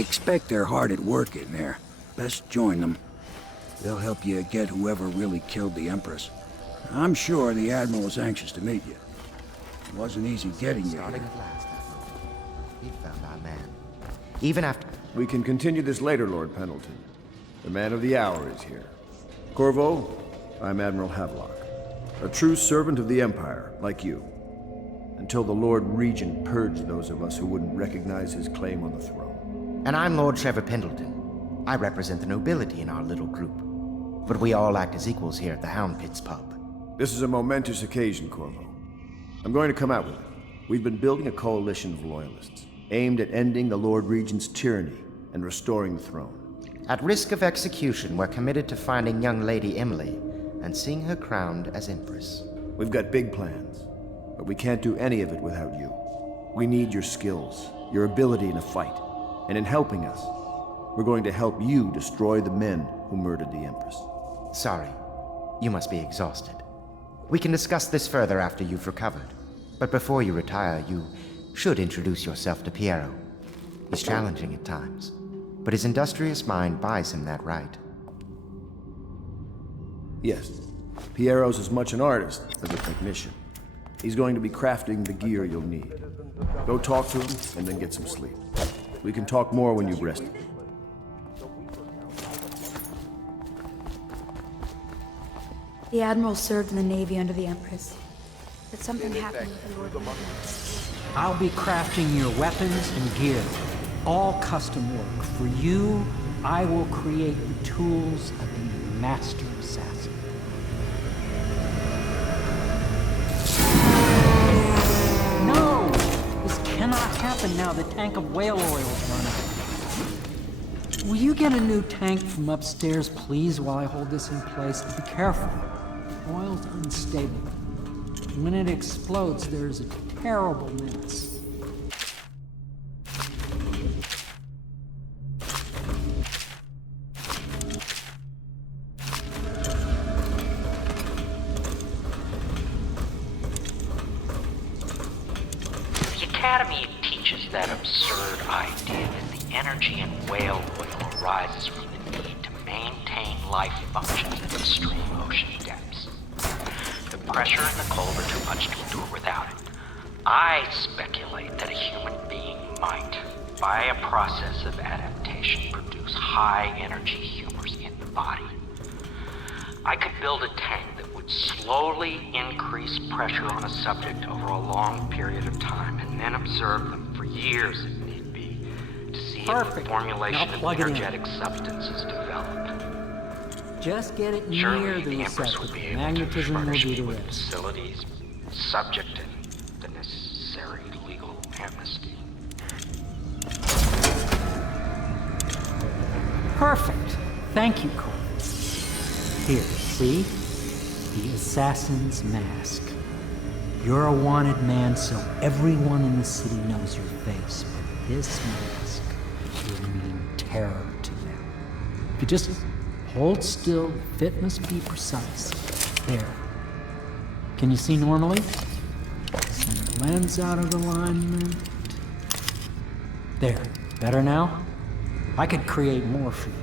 expect they're hard at work in there. Best join them. They'll help you get whoever really killed the Empress. I'm sure the Admiral is anxious to meet you. It wasn't easy getting you Starting here. at last, Admiral. We've found our man. Even after... We can continue this later, Lord Pendleton. The man of the hour is here. Corvo, I'm Admiral Havelock. A true servant of the Empire, like you. Until the Lord Regent purged those of us who wouldn't recognize his claim on the throne. And I'm Lord Trevor Pendleton. I represent the nobility in our little group. But we all act as equals here at the Hound Pits pub. This is a momentous occasion, Corvo. I'm going to come out with it. We've been building a coalition of loyalists, aimed at ending the Lord Regent's tyranny and restoring the throne. At risk of execution, we're committed to finding young Lady Emily and seeing her crowned as Empress. We've got big plans, but we can't do any of it without you. We need your skills, your ability in a fight, and in helping us, we're going to help you destroy the men who murdered the Empress. Sorry, you must be exhausted. We can discuss this further after you've recovered. But before you retire, you should introduce yourself to Piero. He's challenging at times, but his industrious mind buys him that right. Yes, Piero's as much an artist as a technician. He's going to be crafting the gear you'll need. Go talk to him, and then get some sleep. We can talk more when you've rested. The Admiral served in the Navy under the Empress. But something happened with the Lord Regent. I'll be crafting your weapons and gear. All custom work. For you, I will create the tools of a master assassin. No! This cannot happen now. The tank of whale oil is running. Will you get a new tank from upstairs, please, while I hold this in place? Be careful. Oil's unstable. When it explodes, there's a terrible mess. The Academy teaches that absurd idea that the energy in whale oil arises from the need to maintain life functions at extreme ocean depths. The pressure and the cold are too much to endure without it. I speculate that a human being might, by a process of adaptation, produce high-energy humors in the body. I could build a tank that would slowly increase pressure on a subject over a long period of time, and then observe them for years if need be, to see if the formulation of energetic substances develop. Just get it near Surely the the Empress will receptacle. be able to Magnetism will furnish do me the with rest. facilities subject to the necessary legal amnesty. Perfect. Thank you, Corvus. Here, see? The assassin's mask. You're a wanted man, so everyone in the city knows your face, but this mask will mean terror to them. If you just hold still, the fit must be precise. There. Can you see normally? Center lens out of alignment. There. Better now? I could create more for you.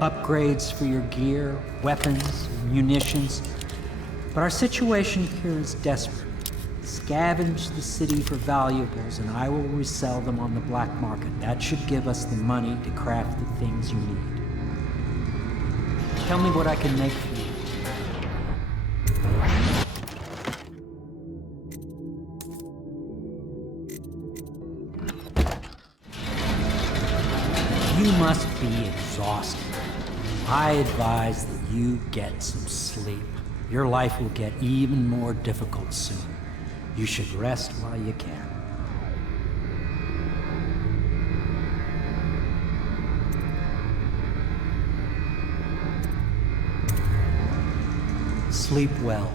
Upgrades for your gear, weapons, munitions. But our situation here is desperate. Scavenge the city for valuables, and I will resell them on the black market. That should give us the money to craft the things you need. Tell me what I can make for you. You must be exhausted. I advise that you get some sleep. Your life will get even more difficult soon. You should rest while you can. Sleep well.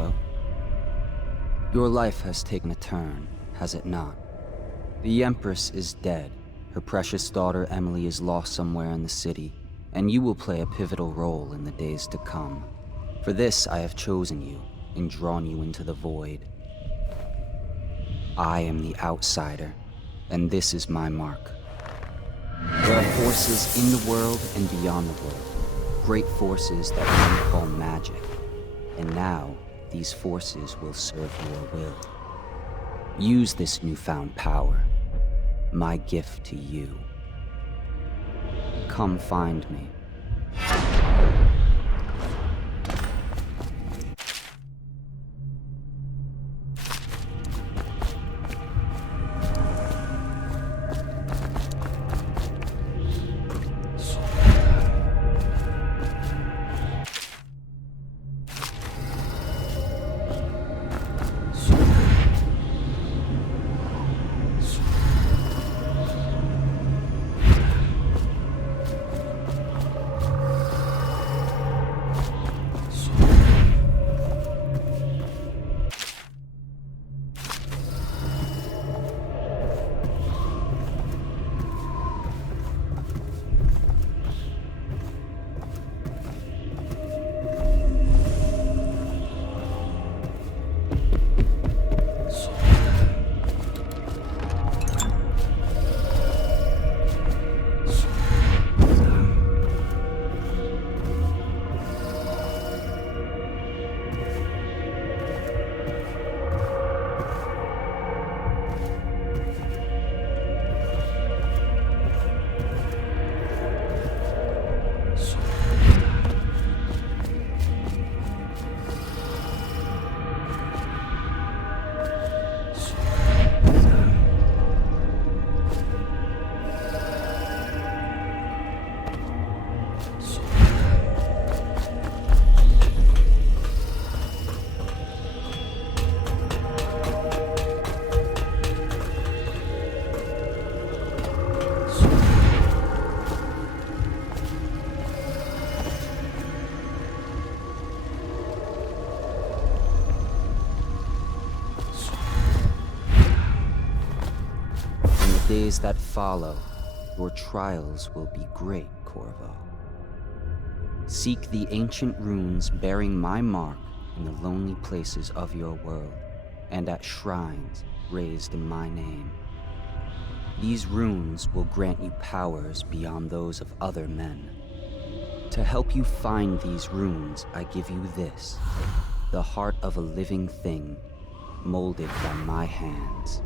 Corvo. Your life has taken a turn, has it not? The Empress is dead. Her precious daughter Emily is lost somewhere in the city, and you will play a pivotal role in the days to come. For this I have chosen you and drawn you into the void. I am the outsider, and this is my mark. There are forces in the world and beyond the world, great forces that men call magic, and now these forces will serve your will. Use this newfound power, my gift to you. Come find me. Days that follow, your trials will be great, Corvo. Seek the ancient runes bearing my mark in the lonely places of your world, and at shrines raised in my name. These runes will grant you powers beyond those of other men. To help you find these runes, I give you this, the heart of a living thing, molded by my hands.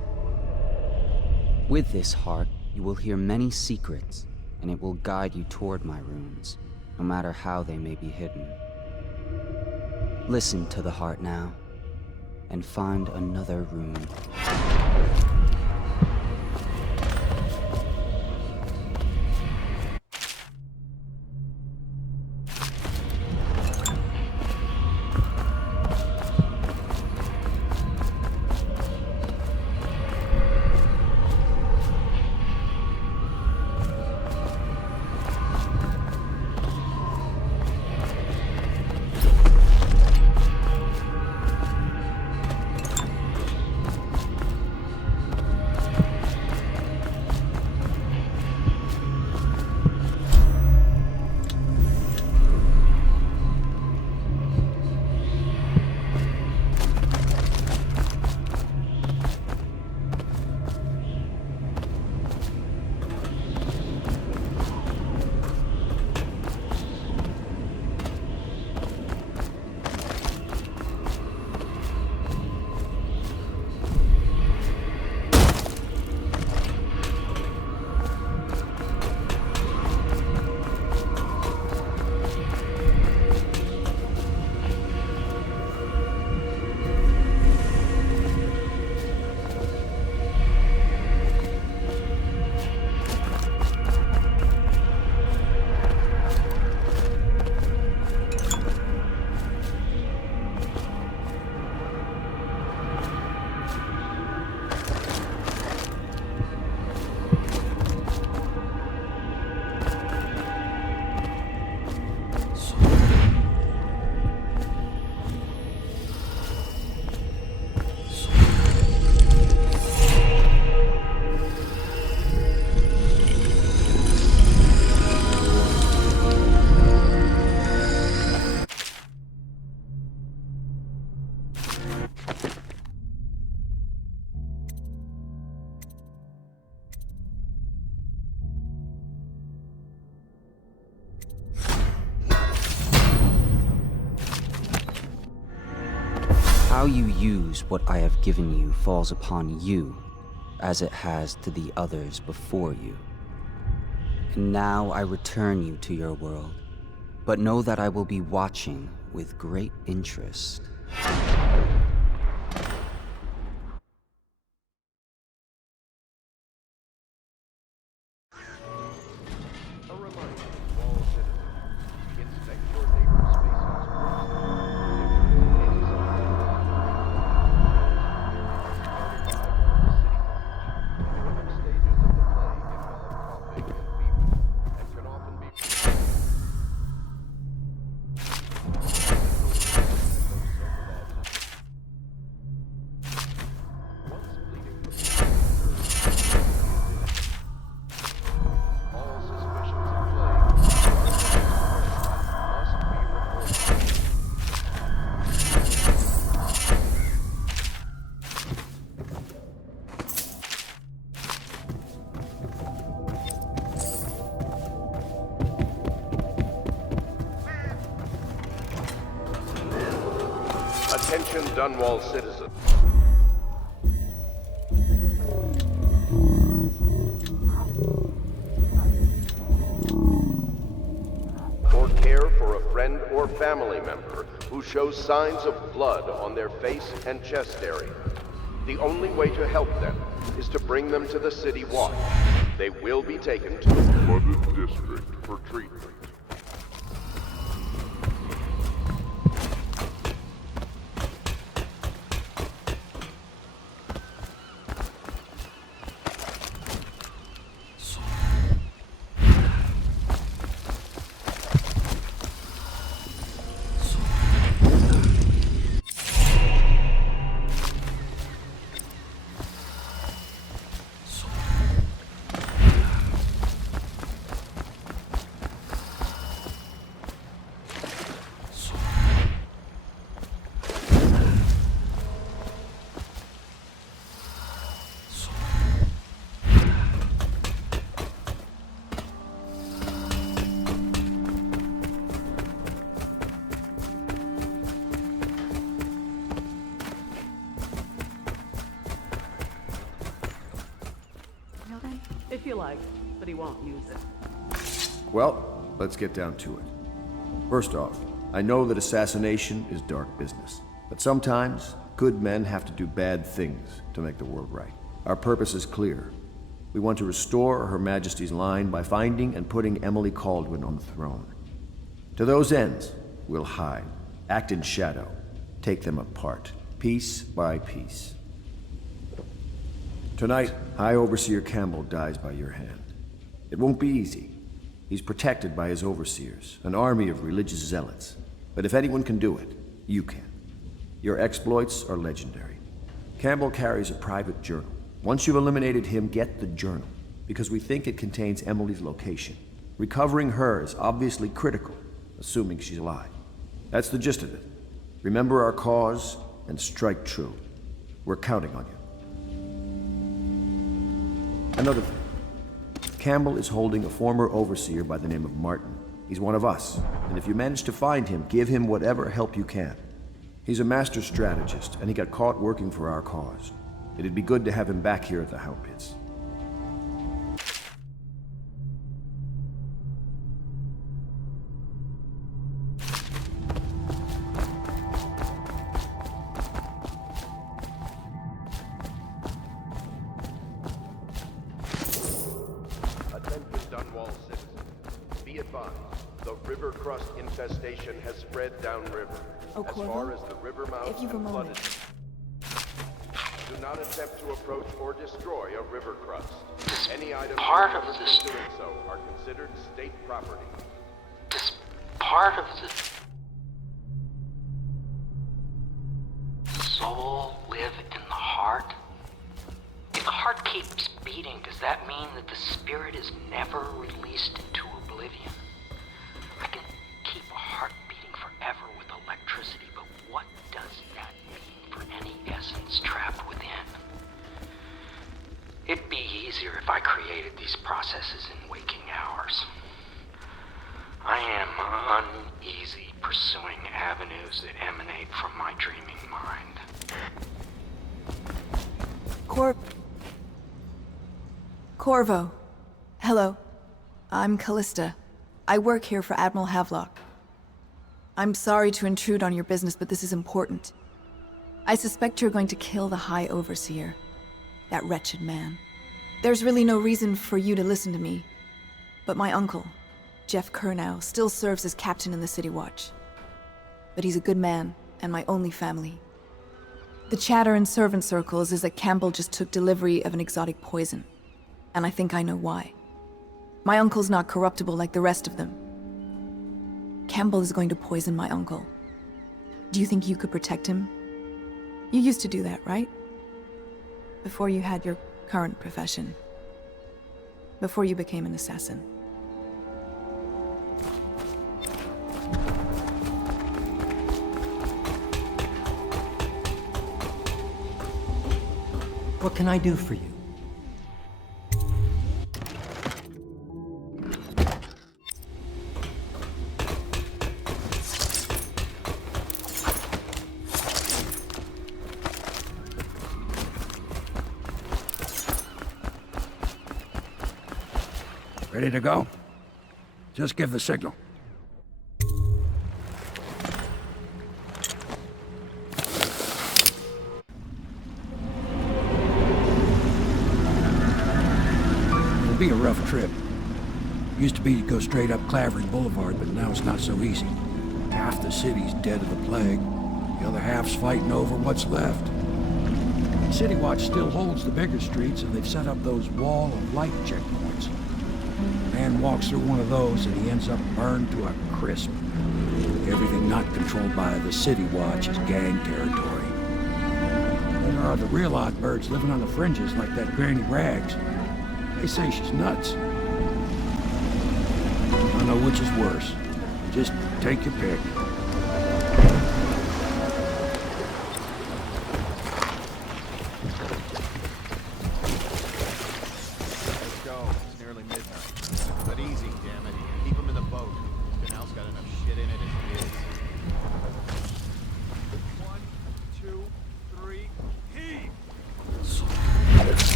With this heart, you will hear many secrets, and it will guide you toward my runes, no matter how they may be hidden. Listen to the heart now, and find another rune. How you use what I have given you falls upon you, as it has to the others before you. And now I return you to your world, but know that I will be watching with great interest. Attention Dunwall citizens. Or care for a friend or family member who shows signs of blood on their face and chest area. The only way to help them is to bring them to the City Watch. They will be taken to the Flooded District for treatment. If you like, but he won't use it. Well, let's get down to it. First off, I know that assassination is dark business, but sometimes good men have to do bad things to make the world right. Our purpose is clear. We want to restore Her Majesty's line by finding and putting Emily Kaldwin on the throne. To those ends, we'll hide, act in shadow, take them apart, piece by piece. Tonight, High Overseer Campbell dies by your hand. It won't be easy. He's protected by his overseers, an army of religious zealots. But if anyone can do it, you can. Your exploits are legendary. Campbell carries a private journal. Once you've eliminated him, get the journal, because we think it contains Emily's location. Recovering her is obviously critical, assuming she's alive. That's the gist of it. Remember our cause and strike true. We're counting on you. Another thing. Campbell is holding a former overseer by the name of Martin. He's one of us, and if you manage to find him, give him whatever help you can. He's a master strategist, and he got caught working for our cause. It'd be good to have him back here at the Hound Pits. Dunwall citizens, be advised, the river crust infestation has spread downriver, as far as the river mouth if you've a and moment. flooded. Do not attempt to approach or destroy a river crust. Any items part of this doing so are considered state property. This part of the soul live in the heart? If the heart keeps beating, does that mean that the spirit is never released into oblivion? I can keep a heart beating forever with electricity, but what does that mean for any essence trapped within? It'd be easier if I created these processes in waking hours. I am uneasy pursuing avenues that emanate from my dreaming mind. Corvo. Hello. I'm Callista. I work here for Admiral Havelock. I'm sorry to intrude on your business, but this is important. I suspect you're going to kill the High Overseer. That wretched man. There's really no reason for you to listen to me. But my uncle, Jeff Kernow, still serves as captain in the City Watch. But he's a good man, and my only family. The chatter in servant circles is that Campbell just took delivery of an exotic poison. And I think I know why. My uncle's not corruptible like the rest of them. Campbell is going to poison my uncle. Do you think you could protect him? You used to do that, right? Before you had your current profession. Before you became an assassin. What can I do for you? Ready to go? Just give the signal. It'll be a rough trip. Used to be to go straight up Clavering Boulevard, but now it's not so easy. Half the city's dead of the plague. The other half's fighting over what's left. City Watch still holds the bigger streets, and they've set up those wall of light checkpoints. Man walks through one of those and he ends up burned to a crisp. Everything not controlled by the City Watch is gang territory. Then there are the real odd birds living on the fringes like that Granny Rags. They say she's nuts. I don't know which is worse. Just take your pick.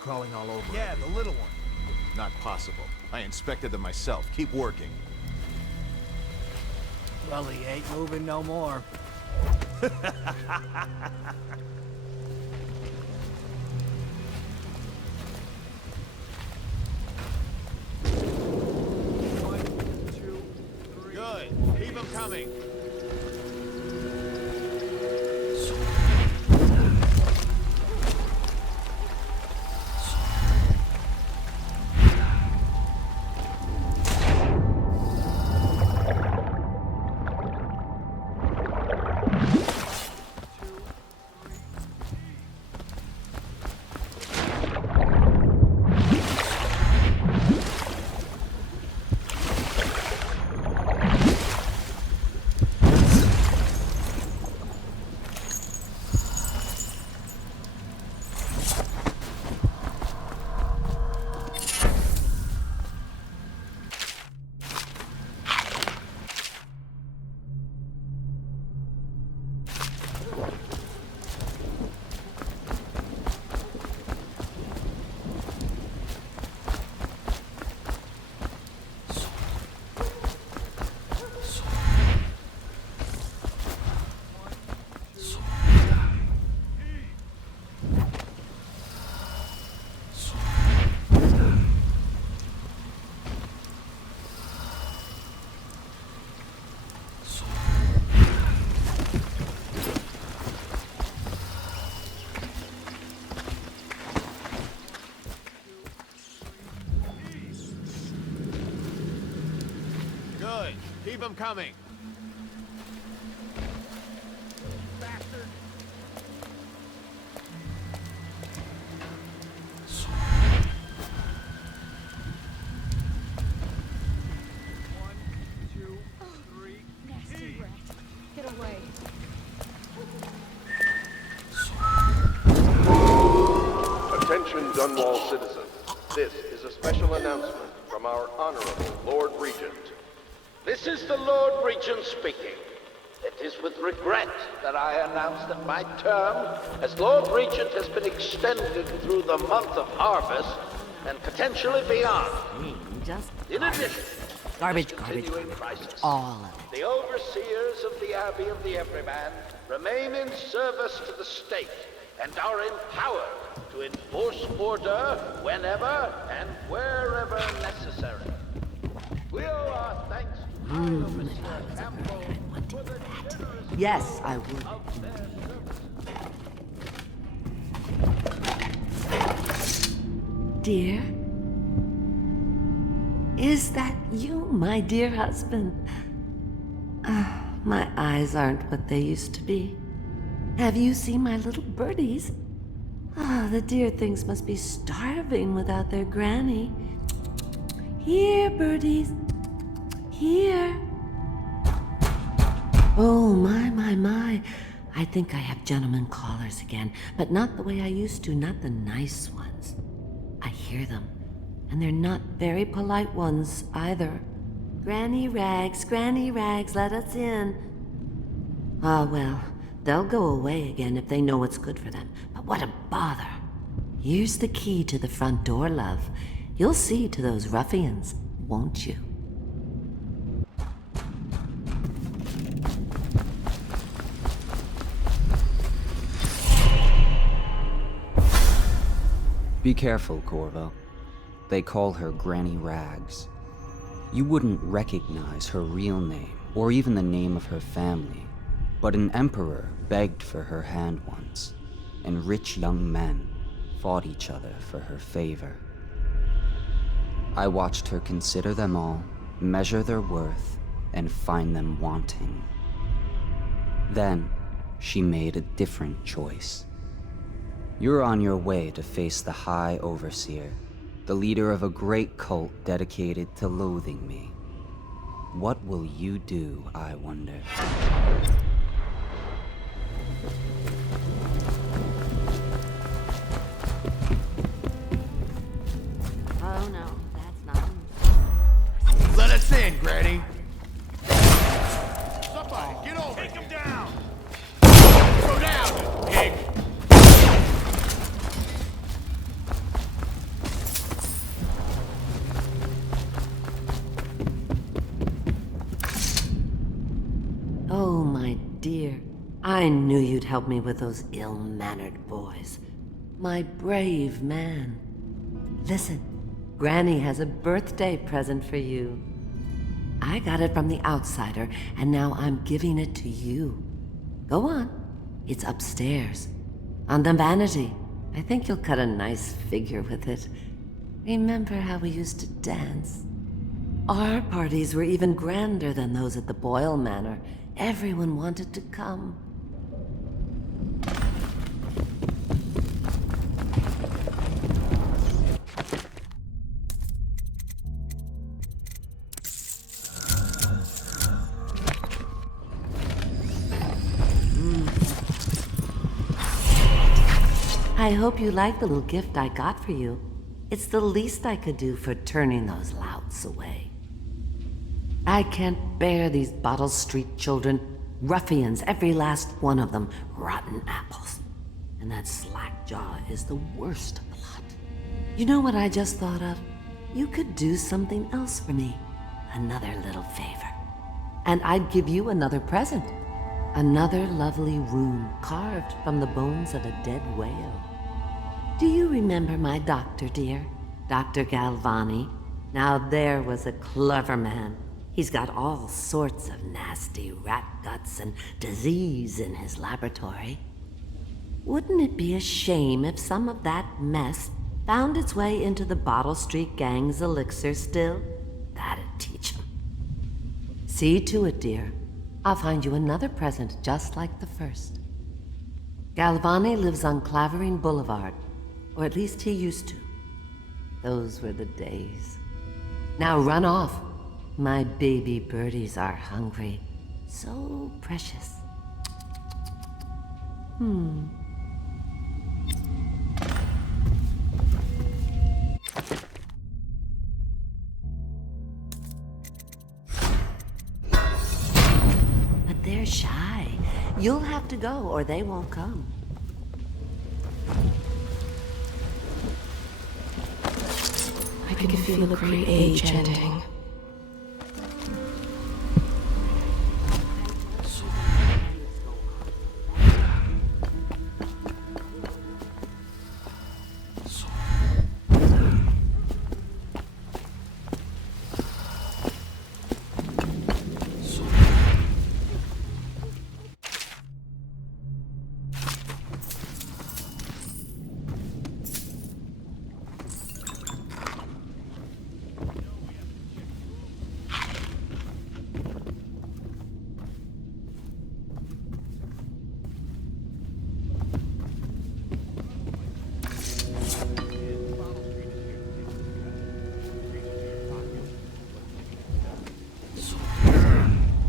Crawling all over. Yeah, the little one. Not possible. I inspected them myself. Keep working. Well, he ain't moving no more. One, two, three. Good. Keep them coming. Keep them coming. Bastard. One, two, three. Nasty rat. Get away. a special announcement from our Honorable Lord Regent. This is the Lord Regent speaking. It is with regret that I announce that my term as Lord Regent has been extended through the month of harvest and potentially beyond. Just In addition, garbage, this garbage, continuing garbage. crisis, All of it. the overseers of the Abbey of the Everyman remain in service to the state and are empowered to enforce order whenever and wherever necessary. We owe our thanks to High Overseer Campbell for the generous Yes, I would. Dear? Is that you, my dear husband? My eyes aren't what they used to be. Have you seen my little birdies? The dear things must be starving without their granny. Here, birdies. Here. Oh, my. I think I have gentlemen callers again, but not the way I used to, not the nice ones. I hear them, and they're not very polite ones either. Granny Rags, let us in. Ah, well, they'll go away again if they know what's good for them, but what a bother. Here's the key to the front door, love. You'll see to those ruffians, won't you? Be careful, Corvo. They call her Granny Rags. You wouldn't recognize her real name, or even the name of her family, but an emperor begged for her hand once, and rich young men fought each other for her favor. I watched her consider them all, measure their worth, and find them wanting. Then, she made a different choice. You're on your way to face the High Overseer, the leader of a great cult dedicated to loathing me. What will you do, I wonder? Oh no, that's not. Let us in, Granny. Somebody, get over here. Take him down. Throw down, you pig. Oh, my dear. I knew you'd help me with those ill-mannered boys. My brave man. Listen, Granny has a birthday present for you. I got it from the outsider, and now I'm giving it to you. Go on. It's upstairs. On the vanity. I think you'll cut a nice figure with it. Remember how we used to dance? Our parties were even grander than those at the Boyle Manor. Everyone wanted to come. I hope you like the little gift I got for you. It's the least I could do for turning those louts away. I can't bear these Bottle Street children. Ruffians, every last one of them. Rotten apples. And that slackjaw is the worst of the lot. You know what I just thought of? You could do something else for me. Another little favor. And I'd give you another present. Another lovely rune carved from the bones of a dead whale. Do you remember my doctor, dear? Dr. Galvani? Now there was a clever man. He's got all sorts of nasty rat guts and disease in his laboratory. Wouldn't it be a shame if some of that mess found its way into the Bottle Street Gang's elixir still? That'd teach him. See to it, dear. I'll find you another present just like the first. Galvani lives on Clavering Boulevard, or at least he used to. Those were the days. Now run off. My baby birdies are hungry. So precious. They're shy. You'll have to go, or they won't come. I can feel a great age ending.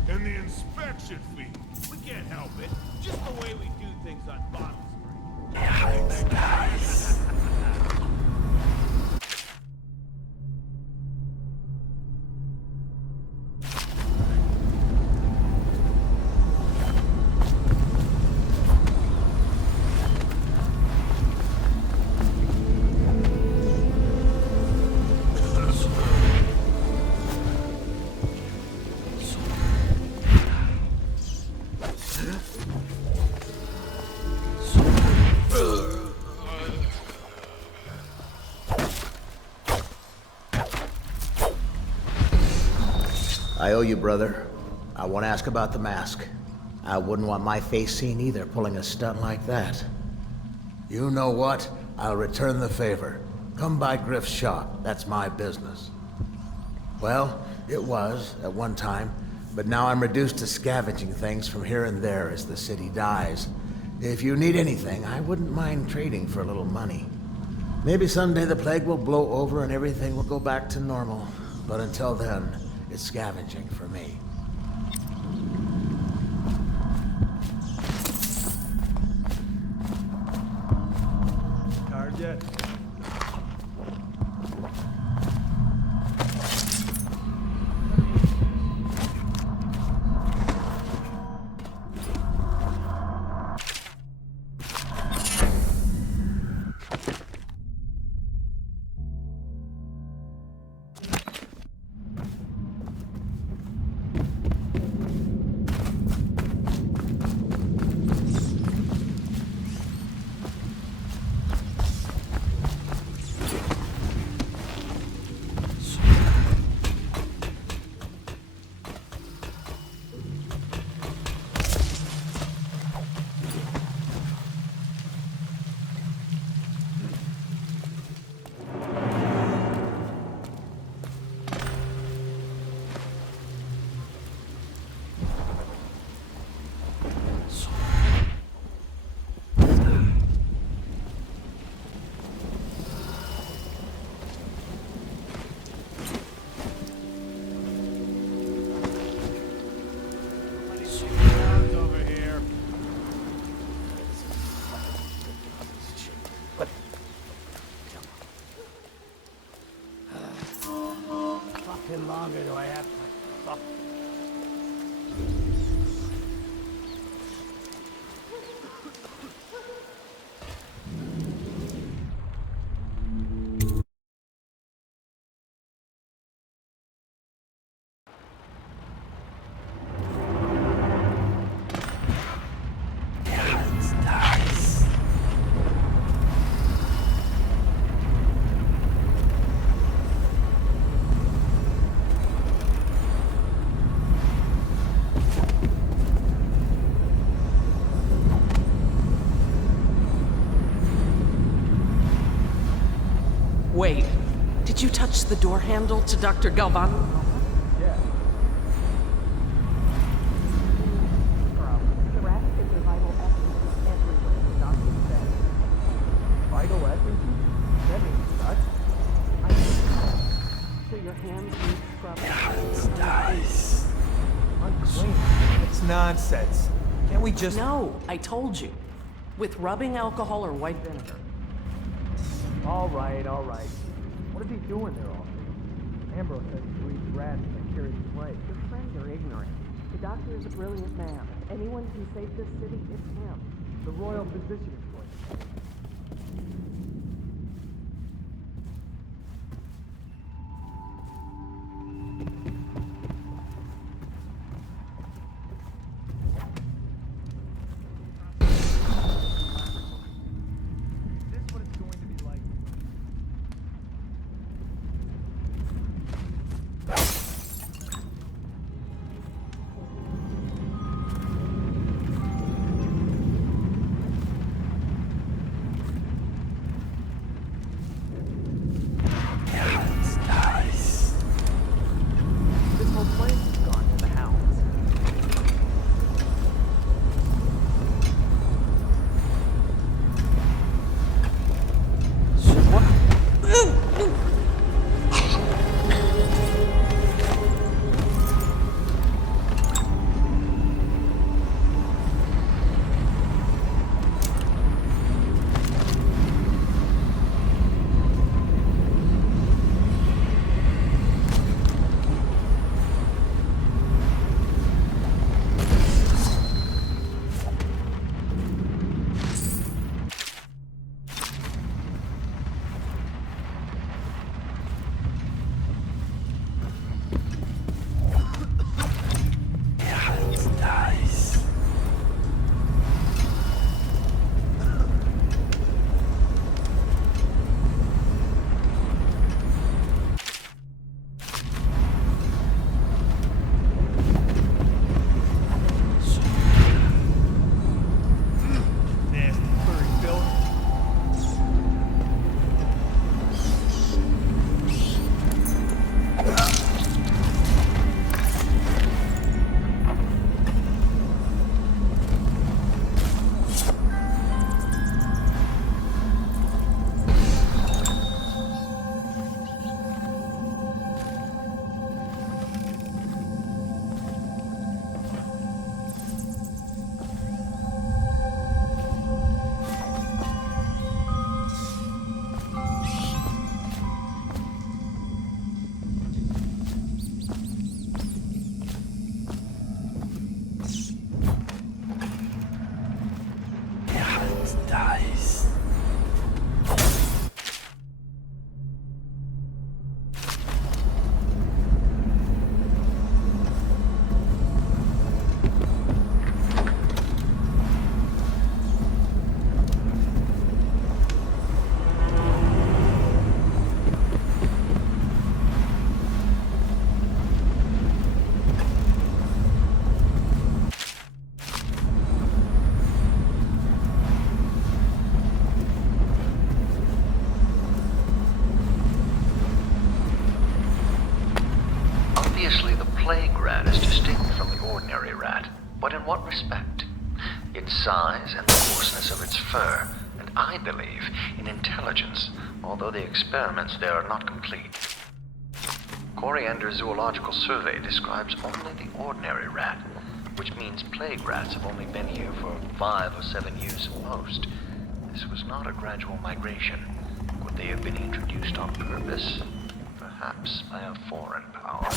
And the inspection fee. We can't help it. Just the way we do things on Bottle Street. I owe you, brother. I want to ask about the mask. I wouldn't want my face seen either, pulling a stunt like that. You know what? I'll return the favor. Come by Griff's shop. That's my business. Well, it was, at one time, but now I'm reduced to scavenging things from here and there as the city dies. If you need anything, I wouldn't mind trading for a little money. Maybe someday the plague will blow over and everything will go back to normal. But until then, it's scavenging for me. Card yet? Longer do I have to fuck? Wait, did you touch the door handle to Dr. Galvano? Yeah. Vital essences everywhere, the doctor said. Vital essences? That means nuts. So your hands need scrub. Unclean. It's nonsense. Can't we just... No, I told you. With rubbing alcohol or white vinegar. All right, all right. What is he doing there all day? Ambrose says he breeds rats and cures plague. Your friends are ignorant. The doctor is a brilliant man. If anyone can save this city, it's him. The royal physician is going to save it. Obviously, the plague rat is distinct from the ordinary rat, but in what respect? In size and the coarseness of its fur, and I believe in intelligence, although the experiments there are not complete. Coriander's zoological survey describes only the ordinary rat, which means plague rats have only been here for 5 or 7 years at most. This was not a gradual migration. Could they have been introduced on purpose? Perhaps by a foreign power.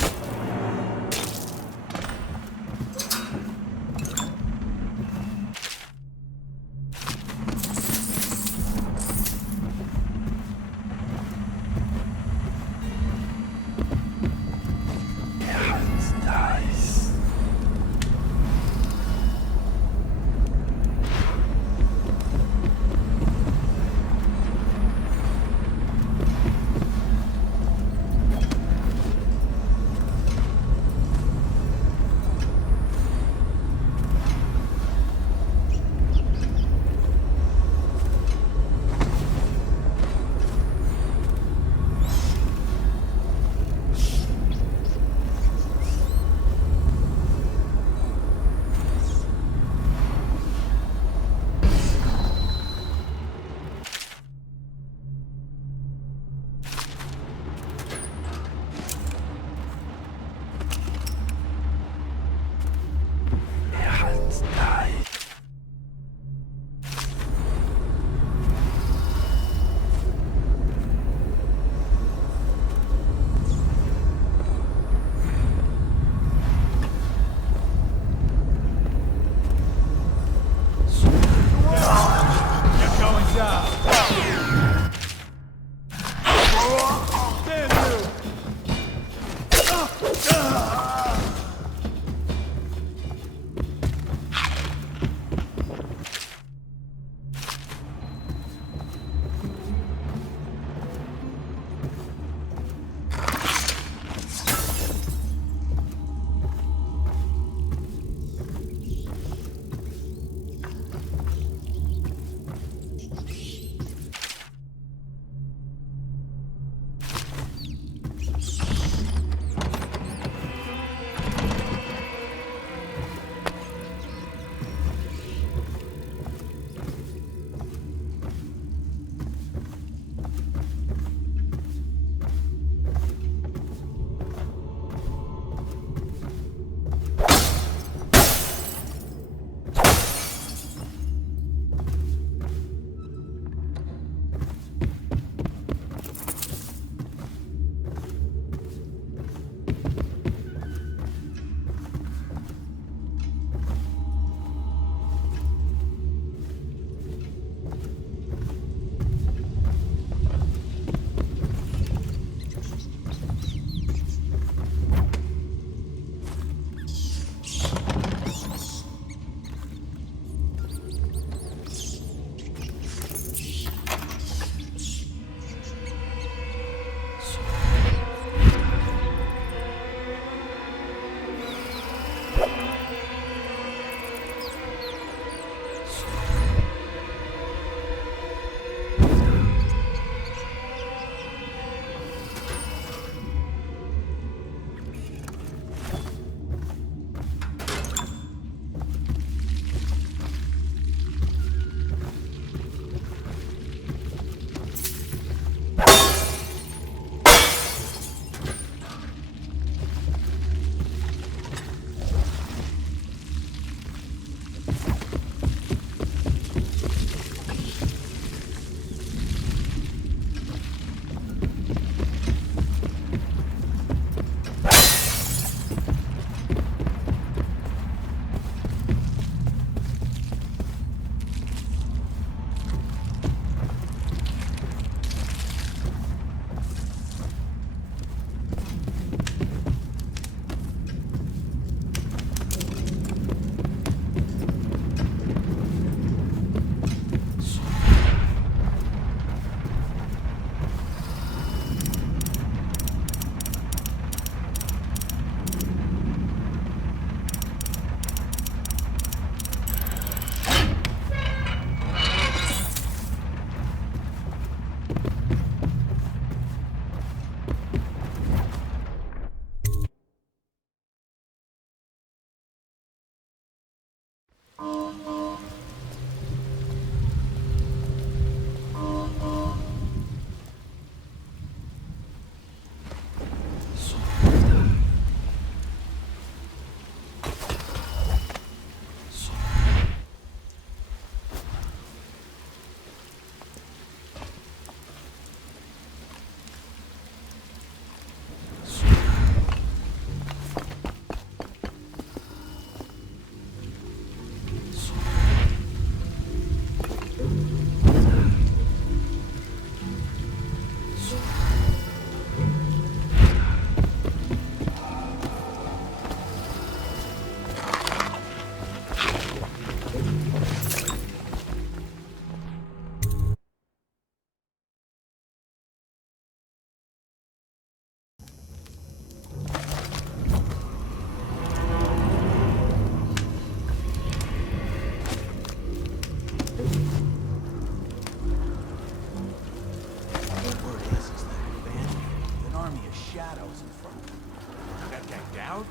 That guy down?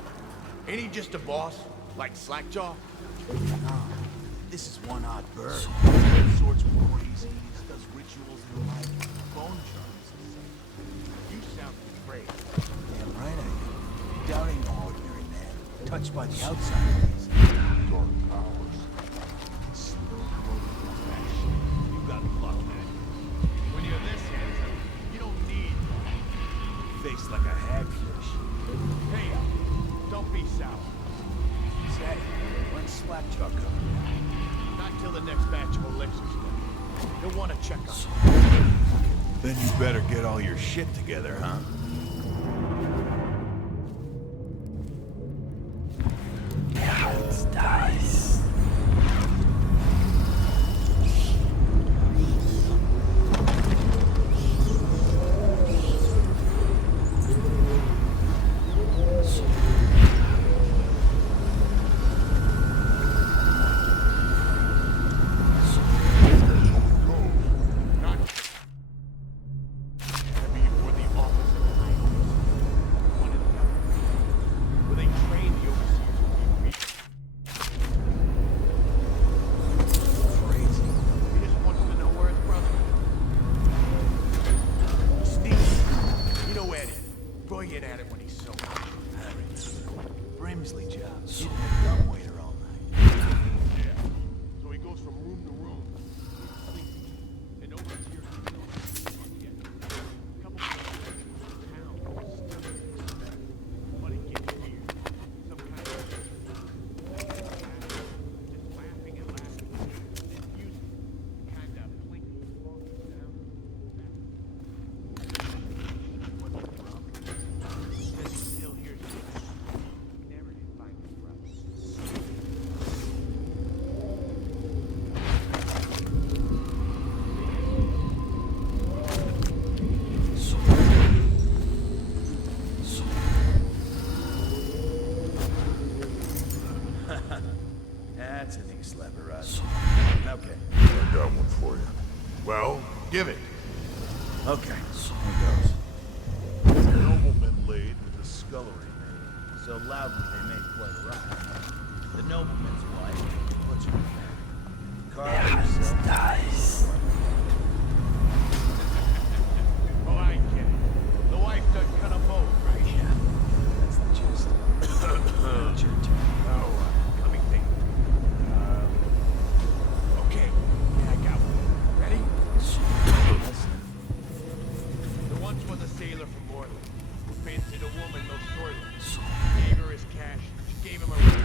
Ain't he just a boss? Like Slackjaw? Nah, this is one odd bird. Sorts with crazies, does rituals and the like, bone charms and such. You sound great. Damn right I am. Down ain't no ordinary man, touched by the outside. Dark powers. You got luck, man. When you're this handsome, you don't need Face like a hagfish. Hey, don't be sour. Say, when's Slackjaw coming? Not till the next batch of elixirs come. You'll want to check on him. Then you better get all your shit together, huh? Dice. Brimsley job. Sitting a dumbwaiter all night. Yeah. So he goes from room to room. And over here, couple of town. But it gets weird. Some kind of just laughing and laughing. Music. Kind of plinking along the sound. What's the problem? Says he still hears it. Never did find his brother. That's an knee slapper, Rod. Okay. I got one for you. Well, give it. Okay. Here goes. The nobleman laid with the scullery maid. So loudly they made quite a row. The nobleman's wife, what's her name? Carl herself. Dice. Oh, I get it. The wife done cut them both, right? Yeah, that's the gist. It's your turn. All right, coming thing. Okay, yeah, I got one. Ready? Listen. The once was a sailor from Portland who fancied a woman most sorely. Gave her his cash. She gave him a ring.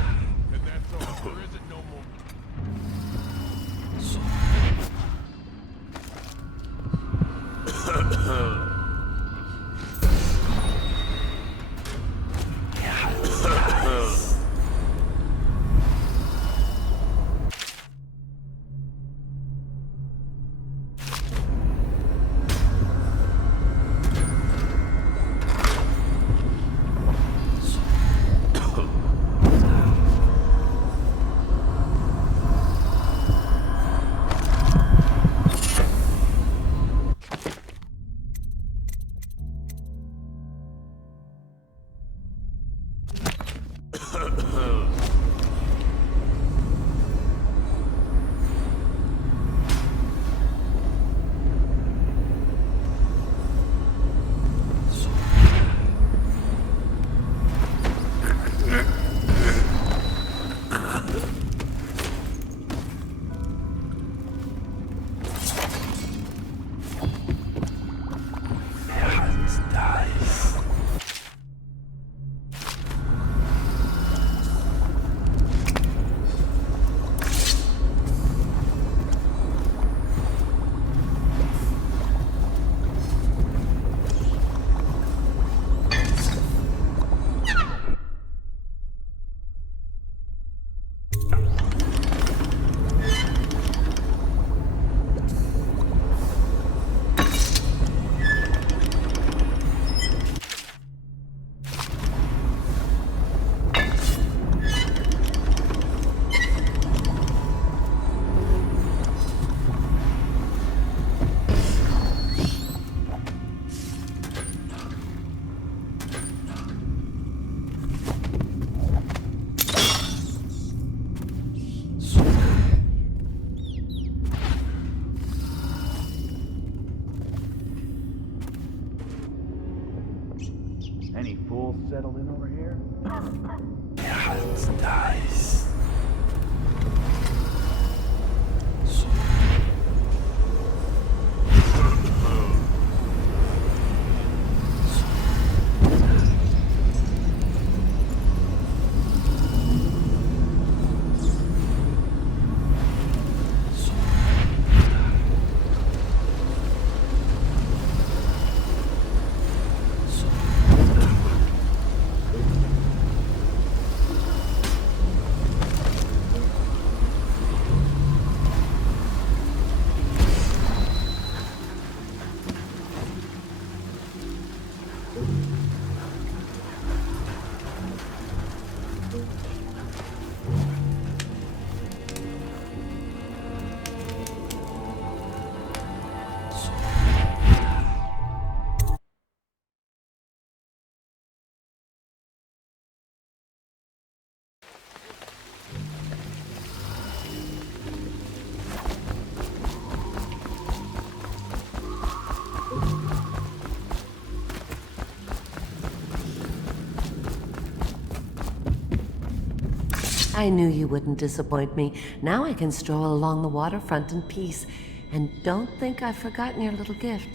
And that's all. Any fools settled in over here? Hans dies. I knew you wouldn't disappoint me. Now I can stroll along the waterfront in peace. And don't think I've forgotten your little gift.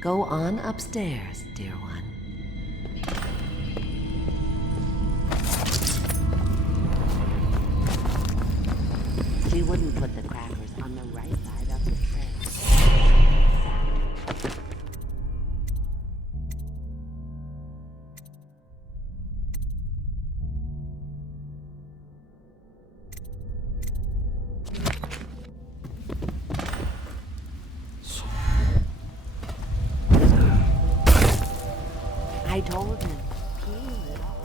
Go on upstairs, dear one. She wouldn't put the crackers on the right side of the tray. I told him. Peel it off.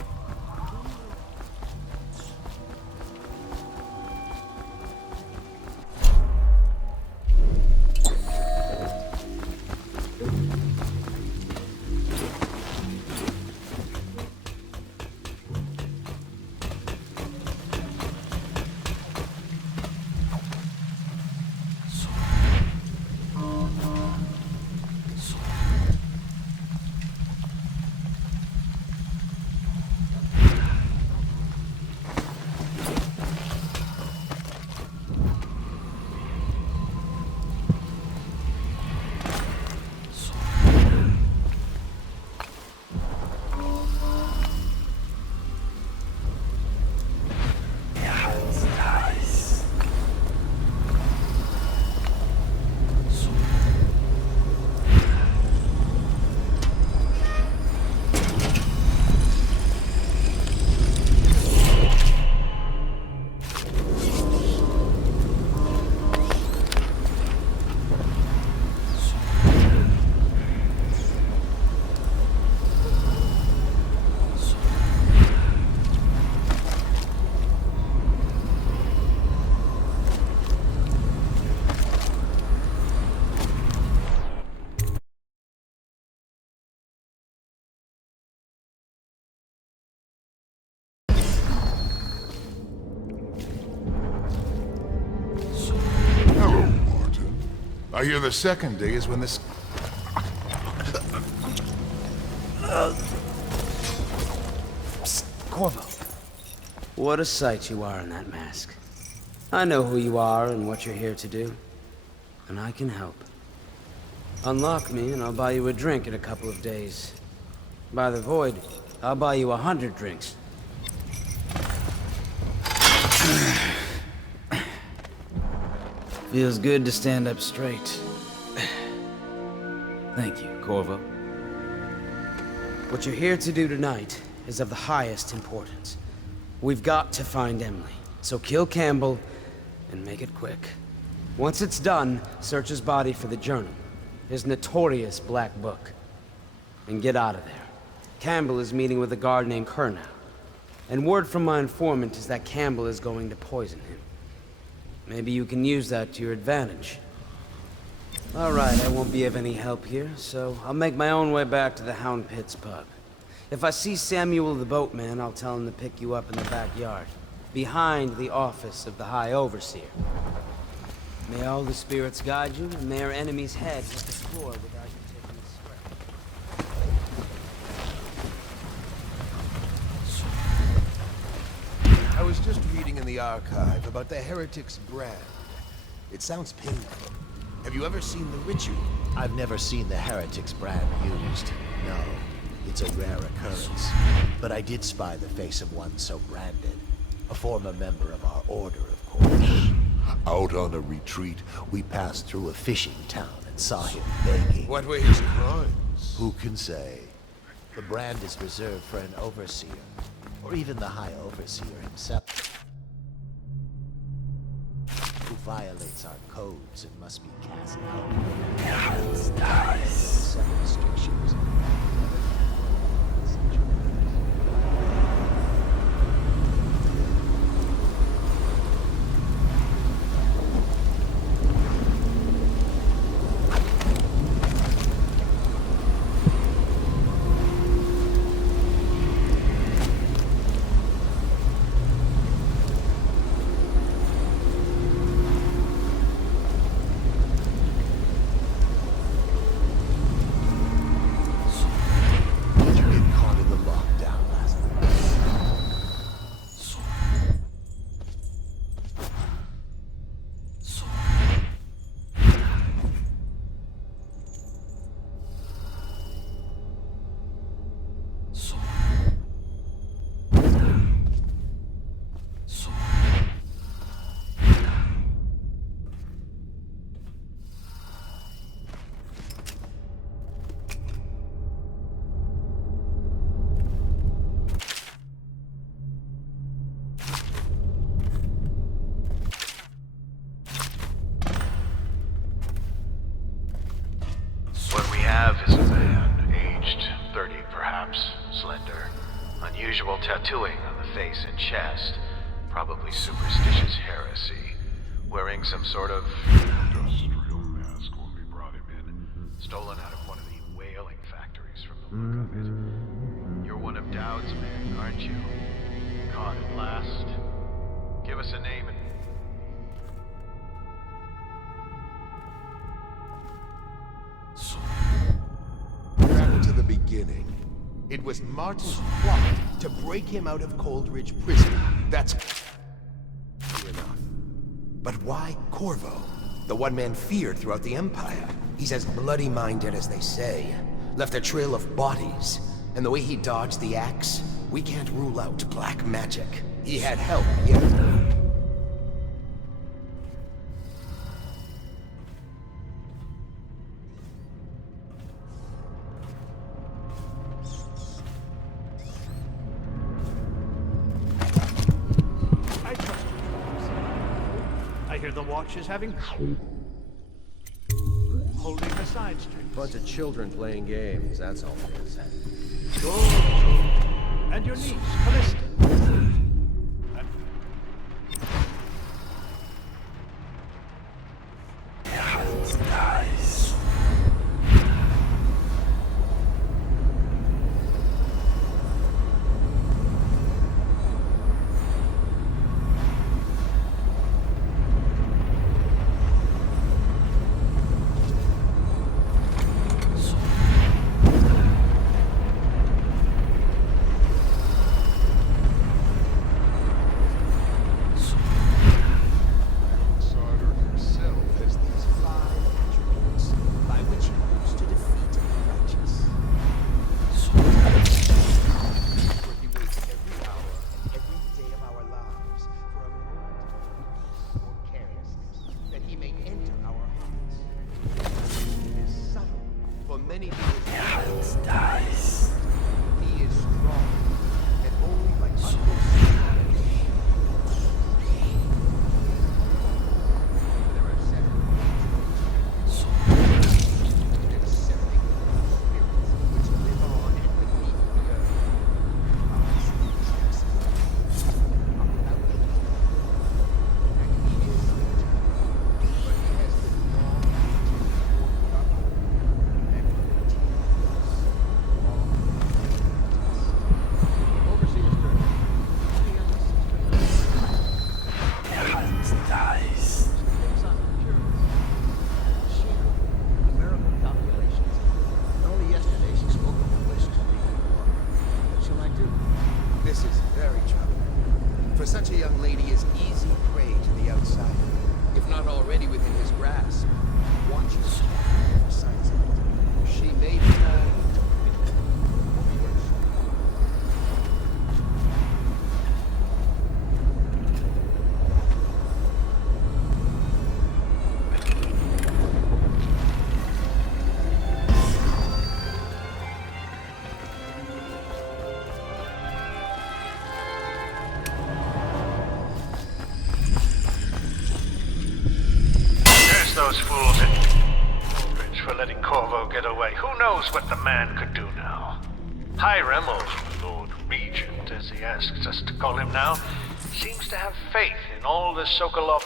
I hear the second day is when this... Psst, Corvo. What a sight you are in that mask. I know who you are and what you're here to do. And I can help. Unlock me and I'll buy you a drink in a couple of days. By the Void, I'll buy you 100 drinks. Feels good to stand up straight. Thank you, Corvo. What you're here to do tonight is of the highest importance. We've got to find Emily, so kill Campbell and make it quick. Once it's done, search his body for the journal, his notorious black book, and get out of there. Campbell is meeting with a guard named Kernow, and word from my informant is that Campbell is going to poison him. Maybe you can use that to your advantage. All right, I won't be of any help here, so I'll make my own way back to the Hound Pits pub. If I see Samuel the boatman, I'll tell him to pick you up in the backyard, behind the office of the High Overseer. May all the spirits guide you, and may our enemy's head hit the floor without you taking a scratch. just reading in the archive about the heretic's brand. It sounds painful. Have you ever seen the ritual? I've never seen the heretic's brand used. No, it's a rare occurrence. But I did spy the face of one so branded. A former member of our order, of course. Out on a retreat, we passed through a fishing town and saw him begging. What were his crimes? Who can say? The brand is reserved for an overseer, or even the High Overseer himself, who violates our codes and must be cast out. Seven restrictions. Is a man, aged 30 perhaps, slender, unusual tattooing on the face and chest, probably superstitious heresy, wearing some sort of industrial mask when we brought him in, stolen out of one of the whaling factories from the look of it. You're one of Dowd's men, aren't you? Caught at last. Give us a name and to the beginning. It was Martin's plot to break him out of Coldridge Prison. That's enough. But why Corvo? The one man feared throughout the Empire. He's as bloody-minded as they say. Left a trail of bodies. And the way he dodged the axe, we can't rule out black magic. He had help, yeah. The watch is having holding the side streets. Bunch of children playing games, that's all it is. And your niece, Callista. Nice. This is very troubling. For such a young lady is easy prey to the outsider, if not already within his grasp. Watch his for signs of it. She may fall into those fools in Coldridge for letting Corvo get away. Who knows what the man could do now? Hiram, or Lord Regent, as he asks us to call him now, seems to have faith in all the Sokolov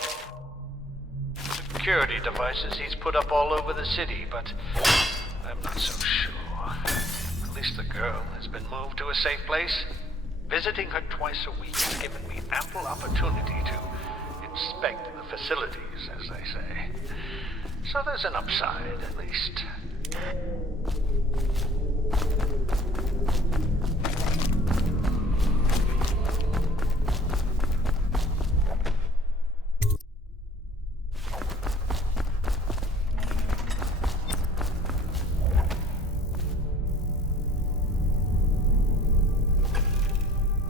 security devices he's put up all over the city, but I'm not so sure. At least the girl has been moved to a safe place. Visiting her twice a week has given me ample opportunity to inspect the facilities, as they say. So there's an upside, at least.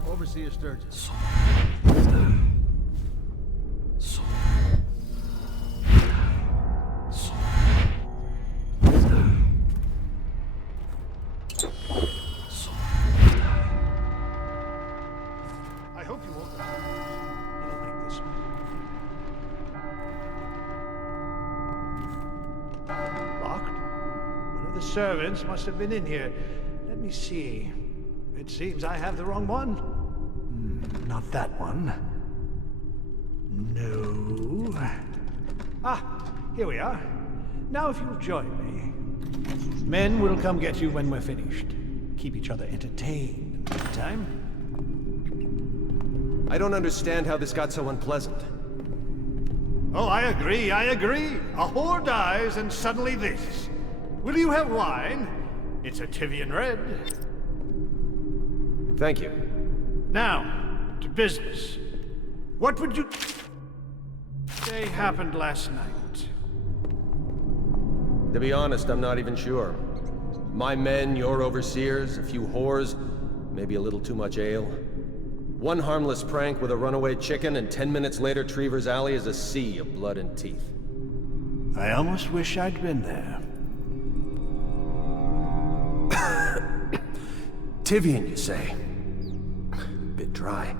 Overseer Sturgis. I hope you won't. It'll make this. Locked? One of the servants must have been in here. Let me see. It seems I have the wrong one. Not that one. No. Ah, here we are. Now if you'll join me. Men will come get you when we're finished. Keep each other entertained in the meantime. I don't understand how this got so unpleasant. Oh, I agree. A whore dies and suddenly this. Will you have wine? It's a Tivian red. Thank you. Now, to business. What would you say happened last night? To be honest, I'm not even sure. My men, your overseers, a few whores, maybe a little too much ale. One harmless prank with a runaway chicken, and 10 minutes later, Trevor's Alley is a sea of blood and teeth. I almost wish I'd been there. Tivian, you say? Bit dry.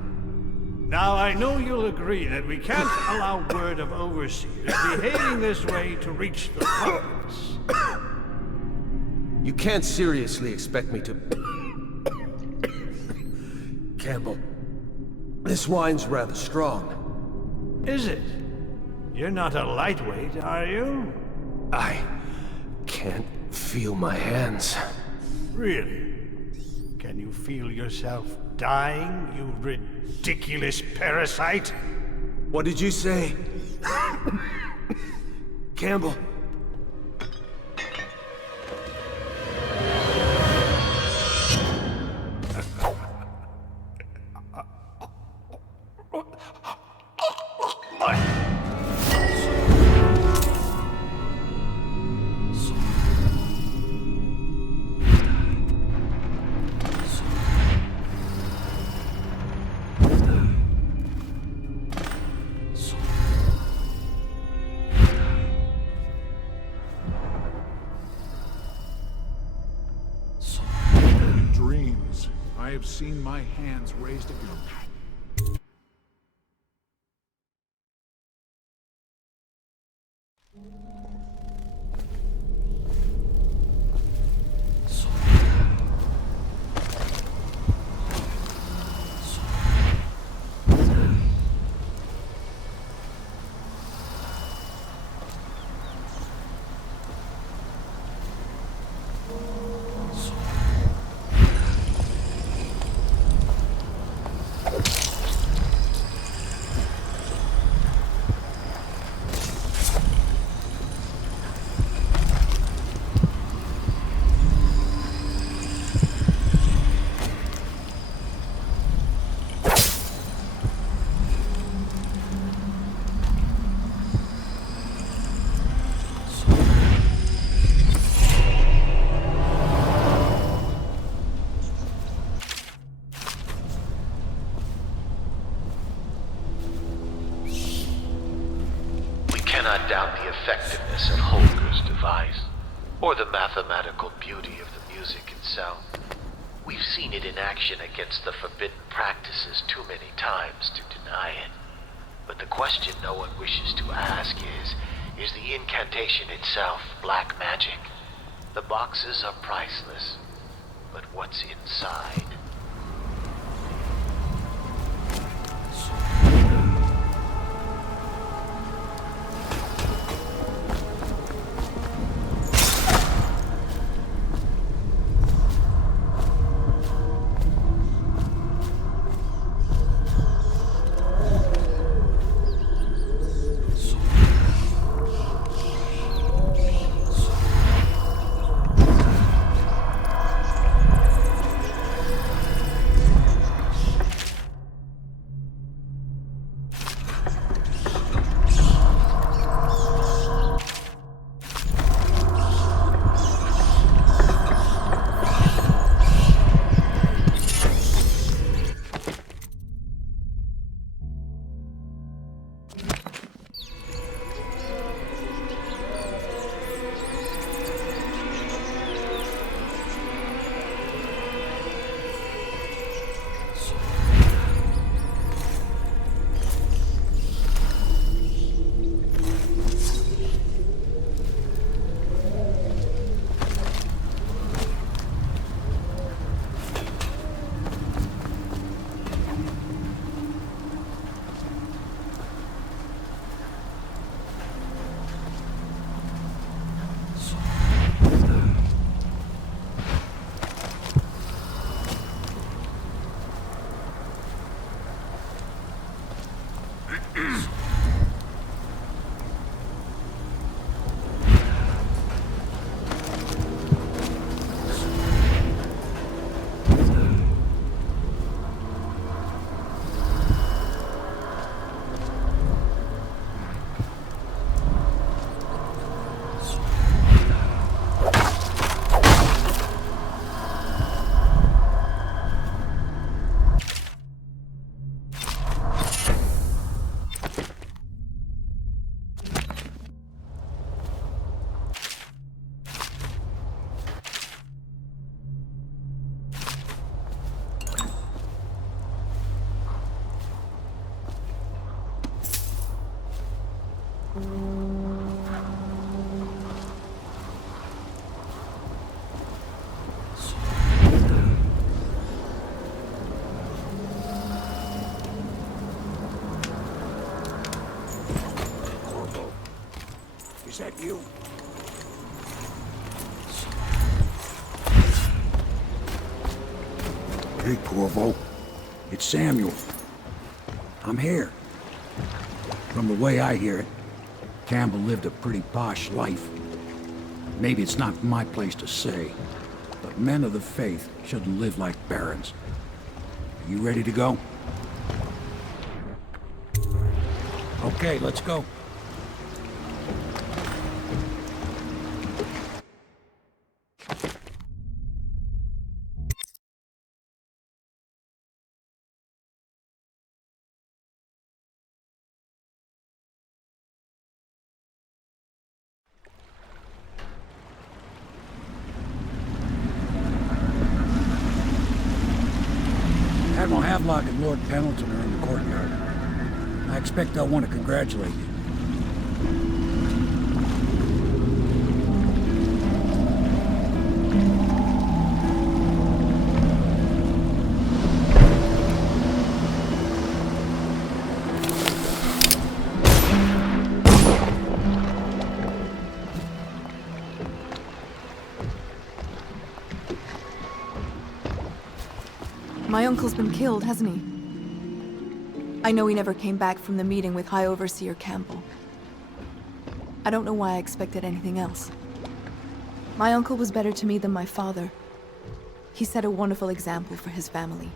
Now, I know you'll agree that we can't allow word of overseers behaving this way to reach the province. You can't seriously expect me to... Campbell, this wine's rather strong. Is it? You're not a lightweight, are you? I can't feel my hands. Really? Can you feel yourself dying, you ridiculous parasite? What did you say? Campbell. Dreams. I have seen my hands raised again. cannot doubt the effectiveness of Holger's device, or the mathematical beauty of the music itself. We've seen it in action against the forbidden practices too many times to deny it. But the question no one wishes to ask is the incantation itself black magic? The boxes are priceless, but what's inside? Is that you? Hey, Corvo. It's Samuel. I'm here. From the way I hear it, Campbell lived a pretty posh life. Maybe it's not my place to say, but men of the faith shouldn't live like barons. You ready to go? Okay, let's go. Admiral Havelock and Lord Pendleton are in the courtyard. I expect they'll want to congratulate you. My uncle's been killed, hasn't he? I know he never came back from the meeting with High Overseer Campbell. I don't know why I expected anything else. My uncle was better to me than my father. He set a wonderful example for his family.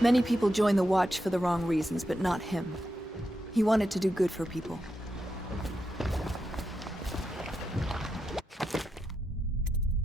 Many people join the Watch for the wrong reasons, but not him. He wanted to do good for people.